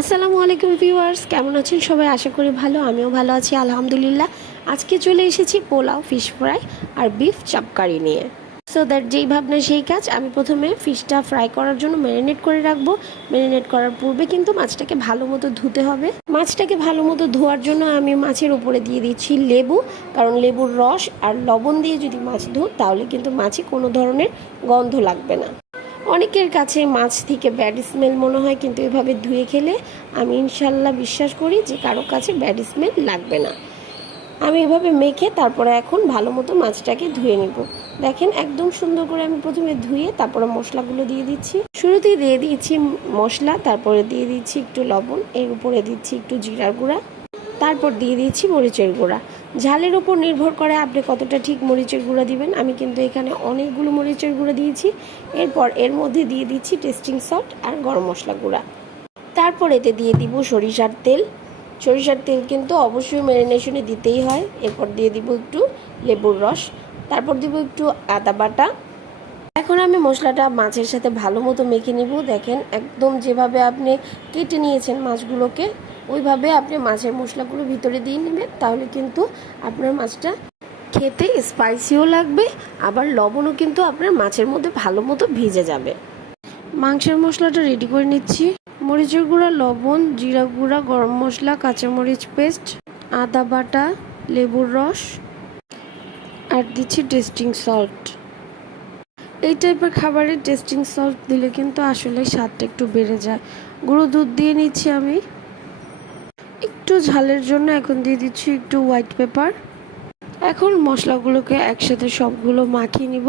আসসালামু আলাইকুম ভিউয়ার্স, কেমন আছেন সবাই? আশা করি ভালো। আমিও ভালো আছি আলহামদুলিল্লাহ। আজকে চলে এসেছি পোলাও, ফিশ ফ্রাই আর বিফ চাপ কারি নিয়ে। সো দ্যাট যেই ভাবনা সেই কাজ। আমি প্রথমে ফিশটা ফ্রাই করার জন্য ম্যারিনেট করে রাখবো। ম্যারিনেট করার পূর্বে কিন্তু মাছটাকে ভালো মতো ধুতে হবে। মাছটাকে ভালো মতো ধোয়ার জন্য আমি মাছের উপরে দিয়ে দিচ্ছি লেবু, কারণ লেবুর রস আর লবণ দিয়ে যদি মাছ ধো তাহলে কিন্তু মাছে কোনো ধরনের গন্ধ লাগবে না। অনেকের কাছে মাছ থেকে ব্যাড স্মেল মনে হয়, কিন্তু এভাবে ধুয়ে খেলে আমি ইনশাল্লাহ বিশ্বাস করি যে কারো কাছে ব্যাড স্মেল লাগবে না। আমি এভাবে মেখে তারপরে এখন ভালো মতো মাছটাকে ধুয়ে নিব। দেখেন একদম সুন্দর করে আমি প্রথমে ধুয়ে তারপরে মশলাগুলো দিয়ে দিচ্ছি। শুরুতেই দিয়ে দিচ্ছি মশলা, তারপরে দিয়ে দিচ্ছি একটু লবণ, এর উপরে দিচ্ছি একটু জিরার গুঁড়া, তারপর দিয়ে দিচ্ছি মরিচের গুঁড়া। ঝালের উপর নির্ভর করে আপনি কতটা ঠিক মরিচের গুঁড়া দিবেন। আমি কিন্তু এখানে অনেকগুলো মরিচের গুঁড়া দিয়েছি। এরপর এর মধ্যে দিয়ে দিচ্ছি টেস্টিং সল্ট আর গরম মশলা গুঁড়া। তারপর এতে দিয়ে দিব সরিষার তেল। সরিষার তেল কিন্তু অবশ্যই ম্যারিনেশনে দিতেই হয়। এরপর দিয়ে দিব একটু লেবুর রস, তারপর দিব একটু আদা বাটা। এখন আমি মশলাটা মাছের সাথে ভালো মতো মেখে নিব। দেখেন একদম যেভাবে আপনি কেটে নিয়েছেন মাছগুলোকে, ওইভাবে আপনি মাছের মশলাগুলো ভিতরে দিয়ে নেবেন। তাহলে কিন্তু আপনার মাছটা খেতে স্পাইসিও লাগবে, আবার লবণও কিন্তু আপনার মাছের মধ্যে ভালো মতো ভিজে যাবে। মাংসের মশলাটা রেডি করে নিচ্ছি। মরিচের গুঁড়া, লবণ, জিরা গুঁড়া, গরম মশলা, কাঁচামরিচ পেস্ট, আদা বাটা, লেবুর রস আর দিচ্ছি টেস্টিং সল্ট। এই টাইপের খাবারে টেস্টিং সল্ট দিলে কিন্তু আসলে স্বাদটা একটু বেড়ে যায়। গুঁড়ো দুধ দিয়ে নিচ্ছি আমি একটু ঝালের জন্য। এখন দিয়ে দিচ্ছি একটু হোয়াইট পেপার। এখন মশলাগুলোকে একসাথে সবগুলো মাখিয়ে নিব।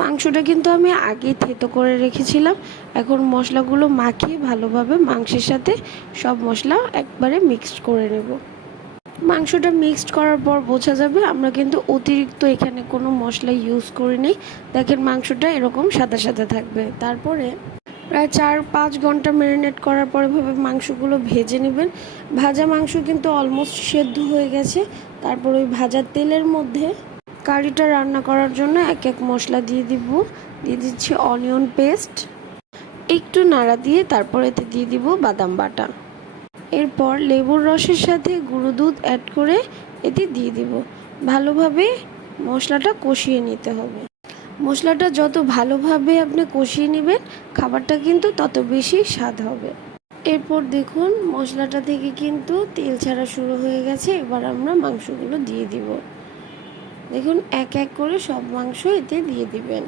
মাংসটা কিন্তু আমি আগেই থেতো করে রেখেছিলাম। এখন মশলাগুলো মাখিয়ে ভালোভাবে মাংসের সাথে সব মশলা একবারে মিক্সড করে নেব। মাংসটা মিক্সড করার পর বোঝা যাবে আমরা কিন্তু অতিরিক্ত এখানে কোনো মশলা ইউজ করিনি। দেখেন মাংসটা এরকম সাদা সাদা থাকবে। তারপরে প্রায় 4-5 ঘন্টা ম্যারিনেট করার পরে ভাবে মাংসগুলো ভেজে নেবেন। ভাজা মাংস কিন্তু অলমোস্ট সেদ্ধ হয়ে গেছে। তারপর ওই ভাজা তেলের মধ্যে কারিটা রান্না করার জন্য এক এক মশলা দিয়ে দিচ্ছি অনিয়ন পেস্ট, একটু নাড়া দিয়ে তারপর এতে দিয়ে দিব বাদাম বাটা। এরপর লেবুর রসের সাথে গুঁড়ো দুধ অ্যাড করে এতে দিয়ে দিব। ভালোভাবে মশলাটা কষিয়ে নিতে হবে। মশলাটা যত ভালোভাবে আপনি কষিয়ে নেবেন, খাবারটা কিন্তু তত বেশি স্বাদ হবে। এরপর দেখুন মশলাটা থেকে কিন্তু তেল ছাড়া শুরু হয়ে গেছে। এবার আমরা মাংসগুলো দিয়ে দিব। দেখুন এক এক করে সব মাংস এতে দিয়ে দিবেন।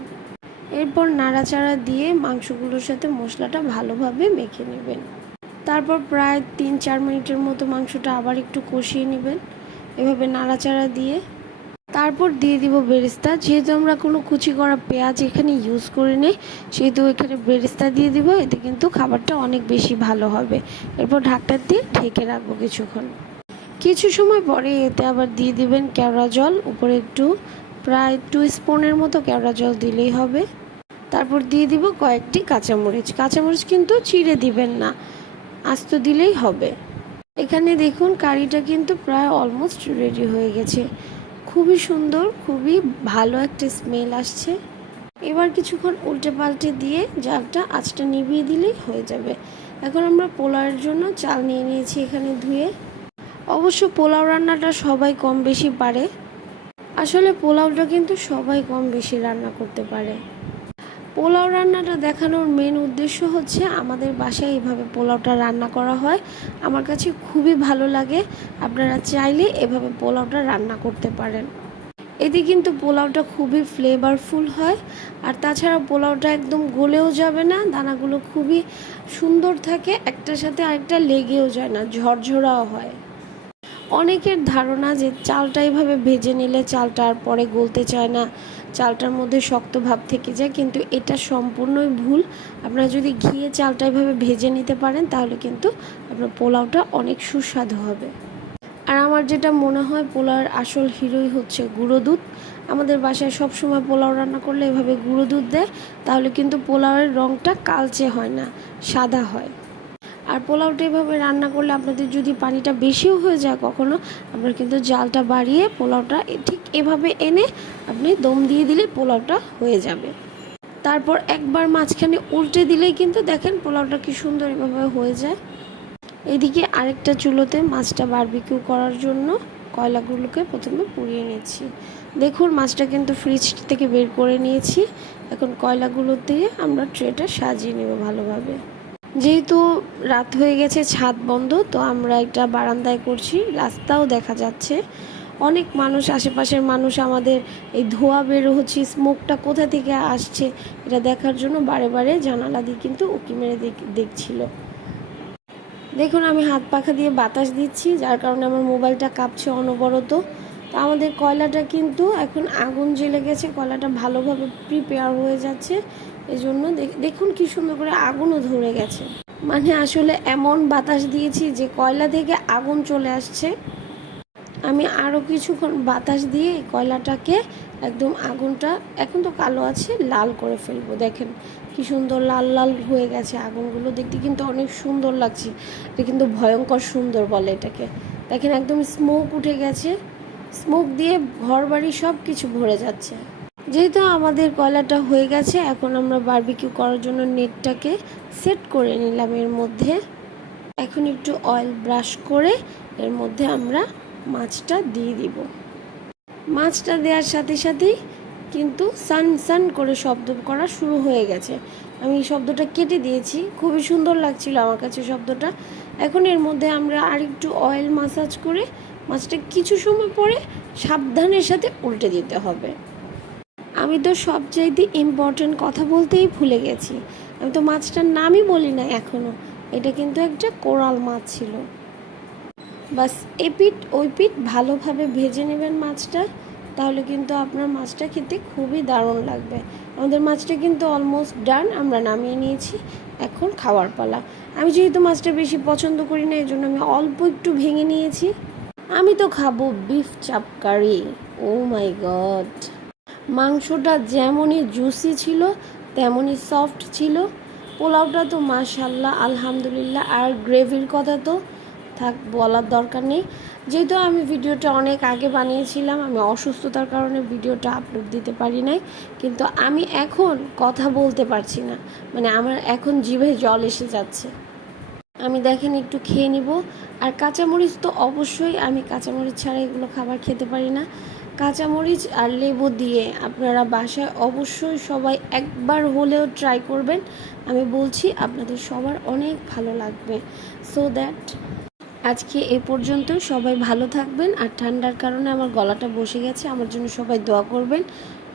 এরপর নাড়াচাড়া দিয়ে মাংসগুলোর সাথে মশলাটা ভালোভাবে মেখে নেবেন। তারপর প্রায় 3-4 মিনিটের মতো মাংসটা আবার একটু কষিয়ে নেবেন এভাবে নাড়াচাড়া দিয়ে। তারপর দিয়ে দিব বেরেস্তা। যেহেতু আমরা কোনো কুচি করা পেঁয়াজ এখানে ইউজ করি নি, সেহেতু এখানে বেরেস্তা দিয়ে দিব। এতে কিন্তু খাবারটা অনেক বেশি ভালো হবে। এরপর ঢাকটা দিয়ে ঢেকে রাখবো কিছুক্ষণ। কিছু সময় পরে এতে আবার দিয়ে দিবেন কেওড়া জল। উপরে একটু প্রায় 2 স্পুনের মতো কেওড়া জল দিলেই হবে। তারপর দিয়ে দিব কয়েকটি কাঁচামরিচ। কাঁচামরিচ কিন্তু চিড়ে দিবেন না, আস্ত দিলেই হবে। এখানে দেখুন কারিটা কিন্তু প্রায় অলমোস্ট রেডি হয়ে গেছে। খুবই সুন্দর, খুবই ভালো একটা স্মেল আসছে। এবার কিছুক্ষণ উল্টে পাল্টে দিয়ে জালটা আঁচটা নিভিয়ে দিলেই হয়ে যাবে। এখন আমরা পোলাওয়ের জন্য চাল নিয়ে নিয়েছি এখানে ধুয়ে। অবশ্য পোলাও রান্নাটা সবাই কম বেশি পারে। আসলে পোলাওটা কিন্তু সবাই কম বেশি রান্না করতে পারে। পোলাও রান্নাটা দেখানোর মেন উদ্দেশ্য হচ্ছে আমাদের বাসায় এইভাবে পোলাওটা রান্না করা হয়। আমার কাছে খুবই ভালো লাগে। আপনারা চাইলে এভাবে পোলাওটা রান্না করতে পারেন। এতে কিন্তু পোলাওটা খুবই ফ্লেভারফুল হয়। আর তাছাড়া পোলাওটা একদম গলেও যাবে না, দানাগুলো খুবই সুন্দর থাকে, একটার সাথে আরেকটা লেগেও যায় না, ঝরঝরাও হয়। অনেকের ধারণা যে চালটা এইভাবে ভেজে নিলে চালটা আর পরে গলতে চায় না, চালটার মধ্যে শক্ত ভাব থেকে যায়, কিন্তু এটা সম্পূর্ণই ভুল। আপনারা যদি ঘিয়ে চালটা এইভাবে ভেজে নিতে পারেন তাহলে কিন্তু আপনার পোলাওটা অনেক সুস্বাদু হবে। আর আমার যেটা মনে হয় পোলাওয়ের আসল হিরোই হচ্ছে গুঁড়ো দুধ। আমাদের বাসায় সবসময় পোলাও রান্না করলে এভাবে গুঁড়ো দুধ দেয়, তাহলে কিন্তু পোলাওয়ের রঙটা কালচে হয় না, সাদা হয়। আর পোলাওটা এভাবে রান্না করলে আপনাদের যদি পানিটা বেশিও হয়ে যায় কখনো, আপনারা কিন্তু জালটা বাড়িয়ে পোলাওটা ঠিক এভাবে এনে আপনি দম দিয়ে দিলে পোলাওটা হয়ে যাবে। তারপর একবার মাঝখানে উল্টে দিলেই কিন্তু দেখেন পোলাওটা কি সুন্দর এভাবে হয়ে যায়। এদিকে আরেকটা চুলোতে মাছটা বারবিকিউ করার জন্য কয়লাগুলোকে প্রথমে পুড়িয়ে নিচ্ছি। দেখুন মাছটা কিন্তু ফ্রিজ থেকে বের করে নিয়েছি। এখন কয়লাগুলো দিয়ে আমরা ট্রেটা সাজিয়ে নেব ভালোভাবে। যেহেতু রাত হয়ে গেছে, ছাদ বন্ধ, তো আমরা একটা বারান্দায় করছি, রাস্তাও দেখা যাচ্ছে। অনেক মানুষ, আশেপাশের মানুষ আমাদের এই ধোঁয়া বের হচ্ছে, স্মোকটা কোথা থেকে আসছে এটা দেখার জন্য বারে বারে জানালা দিয়ে কিন্তু উঁকি মেরে দেখছিল। দেখুন আমি হাত পাখা দিয়ে বাতাস দিচ্ছি, যার কারণে আমার মোবাইলটা কাঁপছে অনবরত। তো আমাদের কয়লাটা কিন্তু এখন আগুন জ্বলে গেছে, কয়লাটা ভালোভাবে প্রিপেয়ার হয়ে যাচ্ছে। এই জন্য দেখুন কি সুন্দর করে আগুনও ধরে গেছে। মানে আসলে এমন বাতাস দিয়েছি যে কয়লা থেকে আগুন চলে আসছে। আমি আরও কিছুক্ষণ বাতাস দিয়ে এই কয়লাটাকে একদম আগুনটা, এখন তো কালো আছে, লাল করে ফেলবো। দেখেন কি সুন্দর লাল লাল হয়ে গেছে আগুনগুলো, দেখতে কিন্তু অনেক সুন্দর লাগছে। এটা কিন্তু ভয়ঙ্কর সুন্দর বলে এটাকে। দেখেন একদম স্মোক উঠে গেছে, স্মোক দিয়ে ঘর বাড়ি সব কিছু ভরে যাচ্ছে। যেহেতু আমাদের কয়লাটা হয়ে গেছে, এখন আমরা বারবিকিউ করার জন্য নেটটাকে সেট করে নিলাম এর মধ্যে। এখন একটু অয়েল ব্রাশ করে এর মধ্যে আমরা মাছটা দিয়ে দিব। মাছটা দেওয়ার সাথে সাথেই কিন্তু সান সান করে শব্দ করা শুরু হয়ে গেছে। আমি শব্দটা কেটে দিয়েছি, খুবই সুন্দর লাগছিল আমার কাছে শব্দটা। এখন এর মধ্যে আমরা আরেকটু অয়েল মাসাজ করে মাছটা কিছু সময় পরে সাবধানের সাথে উল্টে দিতে হবে। আমি তো সবচাইতে ইম্পর্টেন্ট কথা বলতেই ভুলে গেছি, আমি তো মাছটার নামই বলি না এখনও। এটা কিন্তু একটা কোরাল মাছ ছিল। বাস এপিঠ ওই পিঠ ভালোভাবে ভেজে নেবেন মাছটা, তাহলে কিন্তু আপনার মাছটা খেতে খুবই দারুণ লাগবে। আমাদের মাছটা কিন্তু অলমোস্ট ডান, আমরা নামিয়ে নিয়েছি, এখন খাওয়ার পালা। আমি যেহেতু মাছটা বেশি পছন্দ করি না, এই জন্য আমি অল্প একটু ভেঙে নিয়েছি। আমি তো খাবো বিফ চাপ কারি। ও মাই গড, মাংসটা যেমনই জুসি ছিল তেমনই সফট ছিল। পোলাওটা তো মাশাল্লাহ আলহামদুলিল্লাহ। আর গ্রেভির কথা তো থাক, বলার দরকার নেই। যেহেতু আমি ভিডিওটা অনেক আগে বানিয়েছিলাম, আমি অসুস্থতার কারণে ভিডিওটা আপলোড দিতে পারি নাই, কিন্তু আমি এখন কথা বলতে পারছি না, মানে আমার এখন জিভে জল এসে যাচ্ছে। আমি দেখেন একটু খেয়ে নিব। আর কাঁচামরিচ তো অবশ্যই, আমি কাঁচামরিচ ছাড়া এগুলো খাবার খেতে পারি না। কাঁচামরিচ আর লেবু দিয়ে আপনারা বাসায় অবশ্যই সবাই একবার হলেও ট্রাই করবেন। আমি বলছি আপনাদের সবার অনেক ভালো লাগবে। সো দ্যাট আজকে এ পর্যন্ত, সবাই ভালো থাকবেন। আর ঠান্ডার কারণে আমার গলাটা বসে গেছে, আমার জন্য সবাই দোয়া করবেন।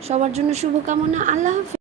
সবার জন্য শুভকামনা। আল্লাহ হাফেজ।